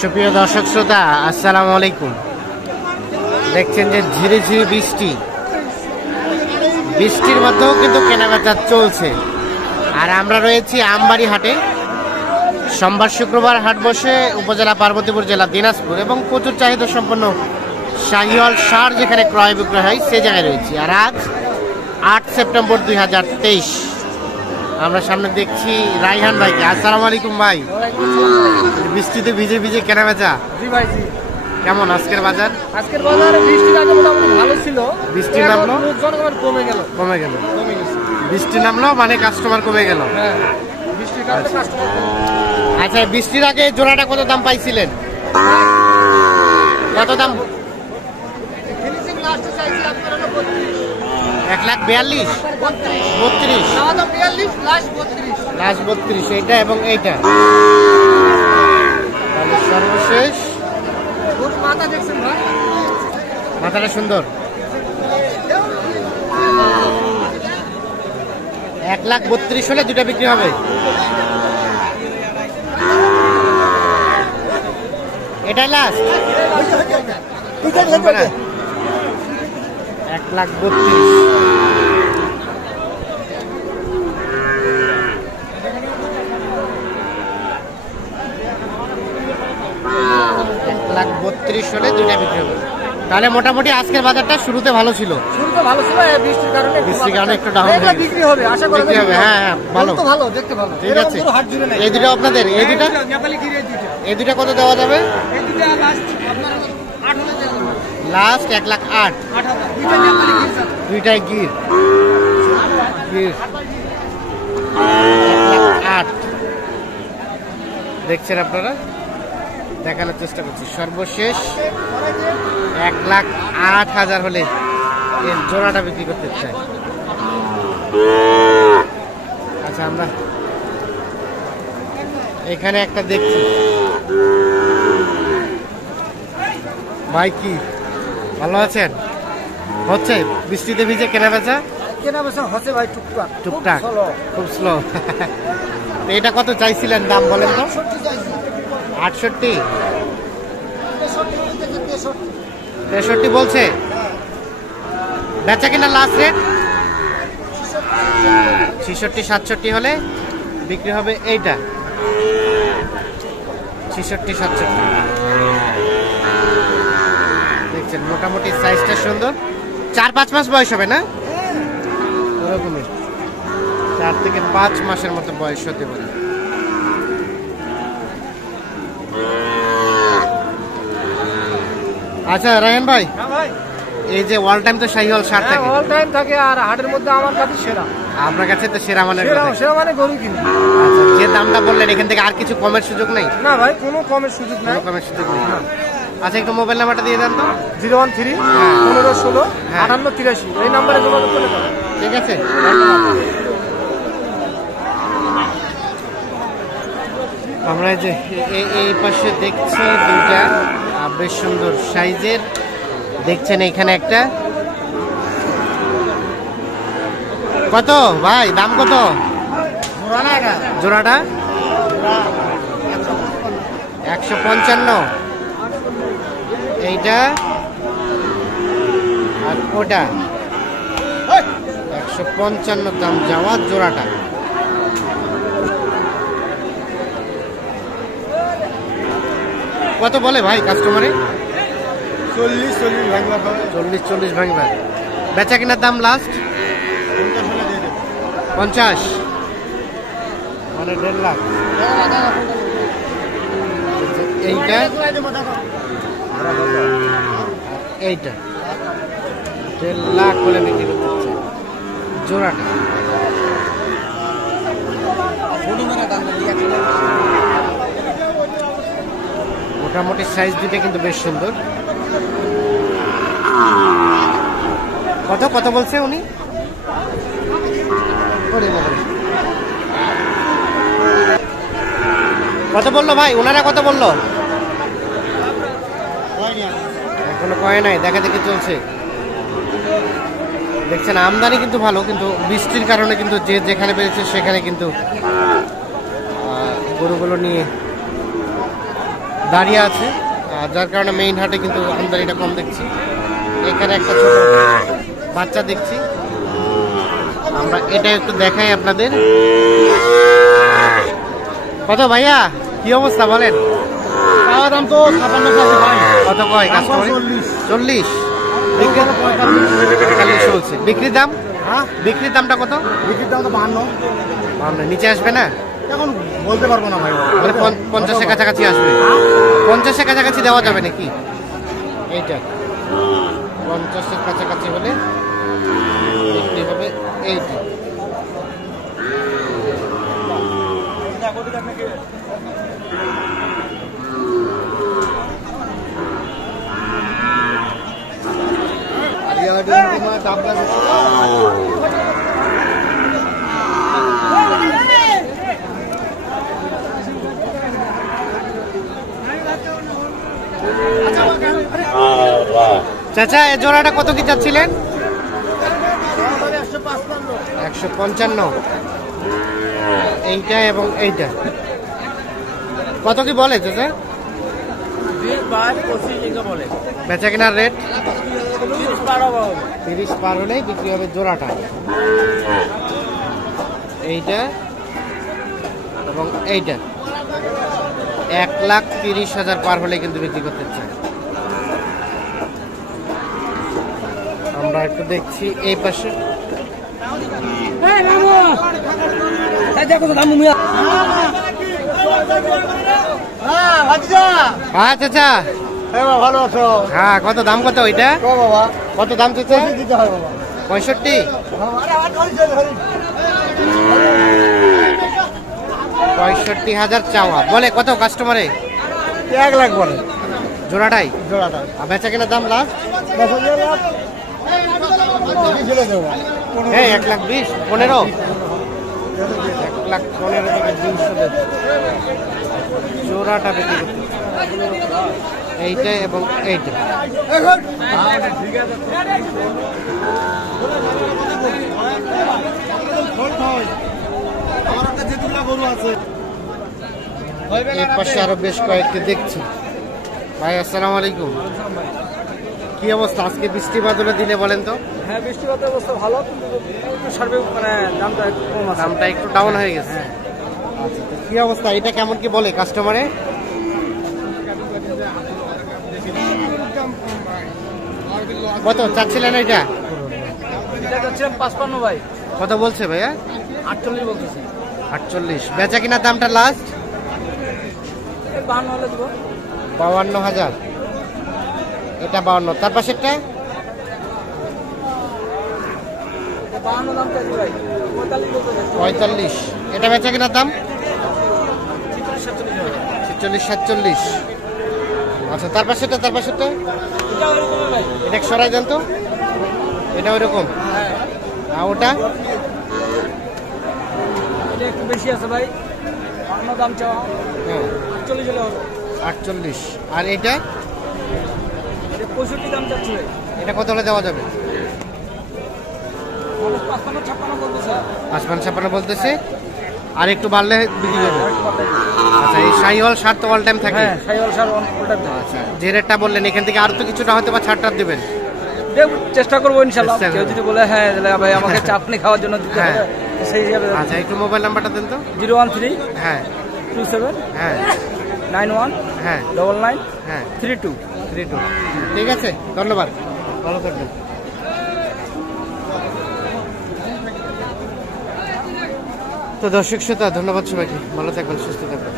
সুপ্রিয় দর্শক শ্রোতা, আসসালামু আলাইকুম। দেখছেন যে ঝিরি ঝিরি বৃষ্টির মধ্যেও কিন্তু কেনাবেচা চলছে। আর আমরা রয়েছি আমবাড়ি হাটে। সোমবার শুক্রবার হাট বসে উপজেলা পার্বতীপুর জেলা দিনাজপুর, এবং প্রচুর চাহিদা সম্পন্ন শাহিওয়াল ষাঁড় যেখানে ক্রয় বিক্রয় হয় সে জায়গায় রয়েছি। আর আজ 8 সেপ্টেম্বর 2023 আমরা সামনে দেখছি রায়হান ভাইকে। আসসালামু আলাইকুম ভাই। বৃষ্টিতে ভিজে ভিজে কেনাবেচা। জি ভাই জি। কেমন আজকের বাজার? আজকের বাজারে বৃষ্টির আগে মোটামুটি ভালো ছিল, বৃষ্টি নামলো জনগণ কমে গেল। বৃষ্টি নামলো মানে কাস্টমার কমে গেল। হ্যাঁ, বৃষ্টির কারণে কাস্টমার কমে। আচ্ছা, বৃষ্টির আগে জোড়াটা কত দাম পাইছিলেন? কত দাম? ফিনিশিং লাস্টে চাইছি আপনারা 1,42,000 32 42 লাস্ট 32 লাস্ট 32 এইটা এবং এইটা। তাহলে সর্বশেষ গরু মাথা দেখছেন ভাই? মাথাটা সুন্দর। 1,32,000 হলে দুটা বিক্রি হবে। এটাই লাস্ট। 1,32,000 1,32,000 হলে দুইটা বিক্রি হবে। তাহলে মোটামুটি আজকের বাজারটা শুরুতে ভালো ছিল। শুরুতে ভালো ছিল, বৃষ্টির কারণে একটু ডাউন হয়ে গেছে। বিক্রি হবে আশা করা বিক্রি হবে। হ্যাঁ হ্যাঁ, ভালো তো ভালো, দেখতে ভালো। ঠিক আছে। হাট জুড়ে নাই। এই দুটো আপনাদের? এই দুটো নেপালি গিরে দুটো। এই দুটো কত দেওয়া যাবে? এই দুটো লাস্ট আপনার 8,000 দেওয়া যাবে। লাস্ট 1,08,000। 8,000 দুটো নেপালি গিরে আছে। দুইটাই গির 1,08,000 দেখছেন আপনারা, দেখানোর চেষ্টা করছি। সর্বশেষ 1,08,000 হলে এর জোড়াটা বিক্রি করতে চাই। আচ্ছা, আমরা এখানে একটা দেখছি। ভাই কি ভালো আছেন? হচ্ছে বৃষ্টিতে ভিজে কেনা বেচা হচ্ছে ভাই, টুকটাক, খুব স্লো। এটা কত চাইছিলেন দাম বলেন তো? 68 63 বলছে। বেচা কিনা লাস্ট রেট 66 67 হলে বিক্রি হবে। এইটা 66 67 দেখছেন, মোটামুটি সাইজটা সুন্দর। 4-5 মাস বয়স হবে না? ওরকমই 4 থেকে 5 মাসের মতো বয়স হতে পারে। আচ্ছা রায়হান ভাই, হ্যাঁ ভাই, এই যে অল টাইম তো শাহিওয়াল ষাঁড় থাকে, অল টাইম থাকে। আর হাটের মধ্যে আমার কাছে সেরা। আপনার কাছে তো সেরা মানের কথা। সেরা মানে গরু কিনি। আচ্ছা, যে দামটা বললেন এখান থেকে আর কিছু কমের সুযোগ নেই? না ভাই, কোনো কমের সুযোগ নাই। কোনো কমের সুযোগ নেই। আচ্ছা, একটু মোবাইল নাম্বারটা দিয়ে দেন তো। 013 15 16 58 83 এই নাম্বারে যোগাযোগ করলে পাবেন। ঠিক আছে, আমরা যে এই পাশে দেখছি দুইটা বেশ সুন্দর সাইজের। দেখছেন এখানে একটা। কত ভাই দাম কত জোড়াটা? 155। এইটা আর ওটা 155 দাম যাওয়া জোড়াটা। কত বলে ভাই কাস্টমারে? 40 ভাঙবা। বেচা কিনার দাম লাস্ট 50 মানে 1.5 লাখ। এইটা এইটা 1.5 লাখ বলে বিক্রি করতে হচ্ছে জোড়াটা। মোটামুটি সাইজ দুটো কিন্তু বেশ সুন্দর। কত কত বলছে উনি? কত বললো ভাই? ওনারা কত বললো? এখনো কয় নাই, দেখা দেখি চলছে। দেখছেন আমদানি কিন্তু ভালো, কিন্তু বৃষ্টির কারণে কিন্তু যে যেখানে পেরেছে সেখানে কিন্তু গরুগুলো নিয়ে দাঁড়িয়ে আছে, যার কারণে মেইন হাটে কিন্তু আমদানিটা কম দেখছি। এখানে একটা ছোট বাচ্চা দেখছি, আমরা এটা একটু দেখাই আপনাদের। কত ভাইয়া, কি অবস্থা বলেন? দাম তো 56 আছে ভাই। কত কয় কাস্টমার? 40। বিক্রির 45 চলছে। বিক্রির দাম? হ্যাঁ, বিক্রির দামটা কত? বিক্রির দাম তো 52। নিচে আসবে না? এখন বলতে পারবো না ভাই। মানে 50-এর কাছাকাছি আসবে? 50-এর কাছাকাছি দেওয়া যাবে নাকি? এইটা 50-এর কাছাকাছি হলে বিক্রি হবে। এইটা চাচা, এই জোড়াটা কত কি চাচ্ছিলেন? 155। এইটা এবং এইটা কত কি বলে চাচা? 20-22-25 বলে। বেচা কেনার রেট 30 পার হলেই বিক্রি হবে জোড়াটা। এইটা এবং এইটা 1,30,000 পার হলে কিন্তু বিক্রি করতে চাই। আমরা একটু দেখছি এই পাশে। হ্যাঁ চাচা, ভালো আছো? হ্যাঁ কত দাম? কত ওইটা? বাবা কত দাম চাচা? দিতে হয় বাবা। 65। 65,000 চাওয়া। বলে কত কাস্টমারে? 1 লাখ বলে জোড়াটাই? জোড়াটা। আর বেচা কেনার দাম লাস্ট? হ্যাঁ 1,20,000। 15? 1,15,000 থেকে 200 জোড়াটা বিক্রি করতে। এইটা এবং এইটা এই পাশে আরো বেশ কয়েকটি দেখছি। ভাই আসসালামু আলাইকুম, কি অবস্থা আজকে বৃষ্টি বাদলে দিনে বলেন তো? হ্যাঁ, বৃষ্টিপাতের অবস্থা ভালো, কিন্তু একটু সার্বিক মানে দামটা একটু কম আছে। দামটা একটু ডাউন হয়ে গেছে। আচ্ছা, তো কি অবস্থা? এটা কেমন কি বলে কাস্টমারে? কত চাচ্ছিলেন এটা? এটা হচ্ছে 55 ভাই। কত বলছে ভাইয়া? 48 বলতেছে। 48। বেচা কিনার দামটা লাস্ট? 52 হলে দিব। 52,000। এটা 52। তার পাশেরটা? 52 দাম চাইছি ভাই। 45 বলতেছে। 45। এটা বেচা কিনার দাম? 46-47। আচ্ছা, তার পাশেরটা? তার পাশেরটা এটা ওরকম ভাই। এটা সরাই দেন তো। এটা ওইরকম। আর ওটা? এটা একটু বেশি আছে ভাই। 52 দাম চাওয়া। হ্যাঁ 48 হলে হবে। 48। আর এটা? এটা 65 দাম চাচ্ছি ভাই। এটা কত হলে দেওয়া যাবে? 55-56 বলতেছে। 55 বলতেছে। আর একটু বাড়লে বিক্রি যাবে। আচ্ছা, এই শাহিওয়াল সার তো অল টাইম থাকে? হ্যাঁ, সাইওয়াল সার ওটা দেন। আচ্ছা, যে রেটটা বললেন এখান থেকে আর তো কিছুটা হয়তো বা ছাড় দেবেন? চেষ্টা করবো ইনশাআল্লাহ। চেষ্টা কেউ করবেন। যদি বলে হ্যাঁ তাহলে ভাই আমাকে চাটনি খাওয়ার জন্য দিতে হবে, হ্যাঁ। সেই হিসাবে। আচ্ছা, একটু মোবাইল নাম্বারটা দেন তো। 013 হ্যাঁ 27 হ্যাঁ 91 হ্যাঁ 99 হ্যাঁ 32। 32। ঠিক আছে, ধন্যবাদ, ভালো থাকবেন। তো দর্শক শ্রোতা, ধন্যবাদ সবাইকে, ভালো থাকবেন, সুস্থ থাকবেন।